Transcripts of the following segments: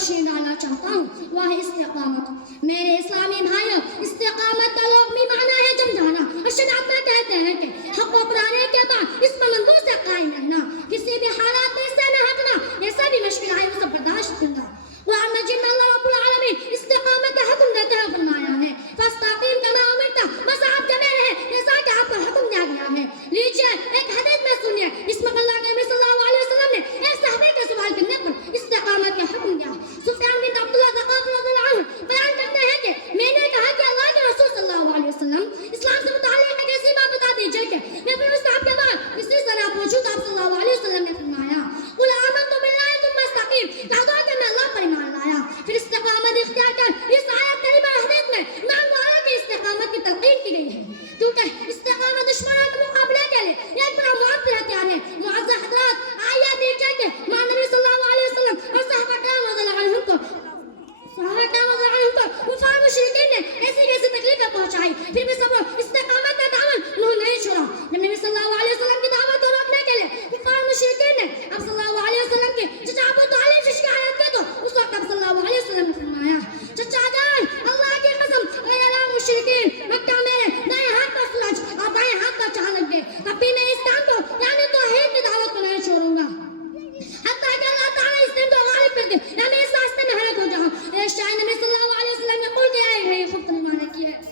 روشنی ڈالنا چاہتا ہوں وہ ہے استقامت۔ میرے اسلامی بھائیوں، استقامت کا لغوی معنی ہے جمجانا۔ ارشاد میں کہتے ہیں کہ حق کو اپنانے کے بعد اس منظور سے قائم رہنا، کسی بھی حالات میں اس سے نہ ہٹنا، جیسا بھی مشکل آئے اسے برداشت کرنا۔ وَأَنَّ جِنَّ اللہ رب العالمین استقامت کا حکم دیتے ہوئے فرمایا ہے فَاسْتَقِيمْ كَمَا أُمِرْتَ، بس آپ جمے رہے جیسا کہ آپ کو حکم دیا گیا ہے۔ لیجیے ایک حدیث میں سنیے، اس میں اللہ کے نبی صلی اللہ علیہ وسلم نے ایک صحابی کے سوال کرنے پر استقامت کا حکم دیا۔ سفیان بن عبداللہ ثقفی رضی اللہ عنہ بیان کرتے ہیں کہ میں نے کہا کہ اللہ کے رسول صلی اللہ علیہ وسلم اسلام سے متعلق ایک ایسی بات بتا دیجیے کہ میں پھر اس صاحب کے بعد اسی طرح پوچھوں تو آپ صلی اللہ علیہ وسلم نے فرمایا قُلْ آمَنْتُ بِاللَّهِ ثُمَّ اسْتَقِيمْ، کہا دو کہ میں اللہ پر ایمان لایا پھر استقامت اختیار کر۔ اس آیت کریمہ حدیث میں ایمان والا کی استقامت کی تلقین کی گئی ہے، کیونکہ استقامت دشمنوں کے مقابلے کے لیے ایک بڑا مؤثر ہتھیار ہے۔ معزز حضرات، آئیے دیکھیں کہ نبی صلی اللہ علیہ وسلم اور صحابہ کرام رضی اللہ عنہم کو کفار مشرکین نے ایسی کیسی تکلیفیں پہنچائی، پھر بھی صبر استقامت کا دامن انہوں نے نہیں چھوڑا۔ جب نبی صلی اللہ علیہ وسلم کی دعوت کو روکنے کے لیے کفار مشرکین نے اب صلی اللہ علیہ وسلم کے چچا ابو طالب سے شکایت کی تو اس وقت اب صلی اللہ علیہ وسلم نے فرمایا چچا جان اللہ کی قسم اے اللہ مشرکین مکہ میرے دائیں ہاتھ کا سورج اور بائیں ہاتھ کا چاند دے، تب بھی میں اس کام کو یعنی توحید کی دعوت کو نہیں چھوڑوں گا حتیٰ کہ اللہ تعالیٰ اس دن کو غالب کر دے یا میں اس راستے میں ہلاک ہو جاؤں۔ شاید نبی صلی اللہ علیہ وسلم نے قول کیا ہے خود نے کیا ہے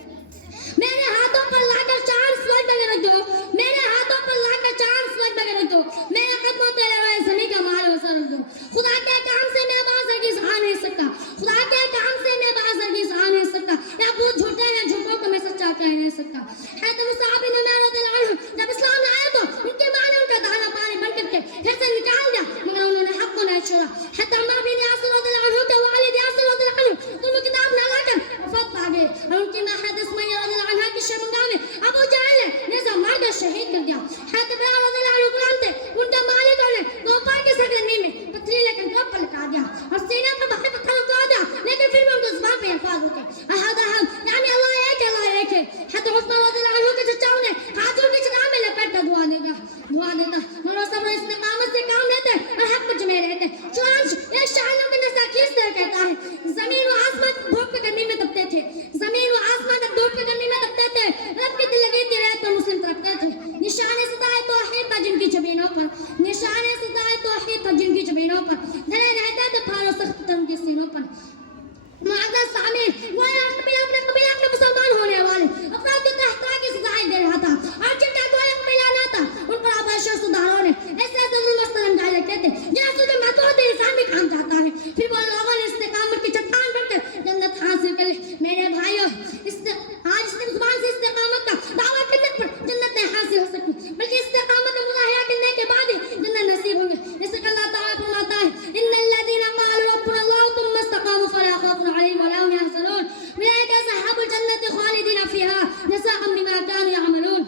میرے ہاتھوں پر لا کر چاند سورج بغیر رکھ دو، میرے ہاتھوں پر لا کر چاند سورج بغیر رکھ دو، میرے قدموں تیرے رائے زمین کا مال وسا رکھ دو۔ خدا کے کام سے میں باز ہرگز آ نہیں سکتا، خدا کے کام سے میں باز ہرگز آ نہیں سکتا، یا بہت جھوٹے ہیں جھوٹوں کو میں سچا کہہ نہیں سکتا۔ حضرت مصعب بن عمیر رضی اللہ عنہ جب اسلام میں آیا تو ان کے ماں نے ان کا دانا پانی بن کر کے گھر سے نکال دیا، مگر انہوں نے حق کو نہیں چھوڑا۔ حضرت عمار بن یاسر رضی اللہ عنہ کے والد یاسر رضی اللہ عنہ دونوں کتاب نہ لا کر وفات پا گئے اور ان کی ماں حضرت سمیہ رضی اللہ عنہ کی شرمگاہ میں ابو جہل نے نیزہ مار کر شہید کر دیا۔ حضرت بلال رضی اللہ عنہ غلام تھے، ان کا مالک نے دوپہر کے سگرنی میں پتھری لے کر گوپ پر لٹا دیا اور سینے پر بھرے پتھر اتار دیا، لیکن پھر بھی ان کو زبان پہ الفاظ ہوتے احد احد یعنی اللہ ایک ہے، اللہ ایک ہے۔ حضرت عثمان رضی اللہ عنہ کے چچاؤں نے ہاتھوں کی چٹان میں لپیٹ کر دعا دیتا اور صبر استقامت سے کام لیتے اور حق پر جمے رہتے۔ چنانچہ ایک شاعر کے نساخیر سے کہتا ہے زمین و آسمان دھوپ کے گرمی میں تپتے تھے، زمین و آسمان جب دھوپ کے گرمی میں تپتے تھے، رب کی دل لگی تھی رہت پر مسلم ترکتے تھے۔ نشان ستائے توحید پر جن کی جبینوں پر، نشان ستائے توحید پر جن کی جبینوں پر، دھرے رہتے تھے پھارو سخت تن کی سینوں پر۔ معزز سامعین، وہ اپنے قبیلہ کے مسلمان ہونے والے افراد کو طرح طرح کی سزائیں دے رہا تھا اور جن کا کوئی قبیلہ نہ تھا ان پر آبائش سرداروں نے ایسے ظلم و ستم ڈالے کہتے جیسے جو محدود انسان بھی کام جاتا ہے، پھر وہ لوگوں نے استقامت کی چٹان بن کر جنت حاصل کر لی۔ میرے بھائیوں، آج اس زبان سے استقامت کا دعویٰ کرنے پر جنت نہیں حاصل ہو سکتی، بلکہ استقامت کا مظاہرہ کرنے کے بعد ہی جنت نصیب ہوں گے۔ جیسے کہ اللہ تعالیٰ فرماتا ہے ان الذین قالوا ربنا اللہ ثم استقاموا فلا خوف علیہم ولا هم يحزنون اولئک اصحاب الجنۃ خالدین فیہا جزاء بما كانوا يعملون۔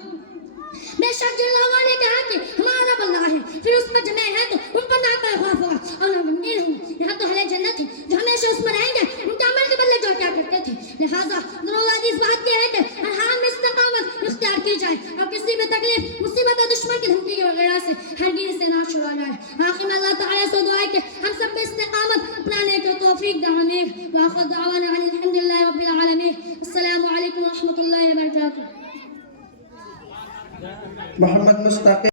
بے شک جن لوگوں نے کہا کہ ہمارا رب اللہ ہے پھر اس پر جمع ہے تو ان پر نہ کوئی خوف ہوگا اور نہ غمگین ہوں گے۔ یہاں تو اہل جنت ہے جو ہمیشہ اس میں رہیں گے، ان کے عمل کے بدلے جو کیا کرتے تھے۔ لہٰذا ضرورت اس بات کی ہے کہ ہر حال میں استقامت اختیار کی جائے اور کسی بھی تکلیف مصیبت اور دشمن کی دھمکی وغیرہ سے ہرگز سے نہ چھوڑا جائے۔ آخر میں اللہ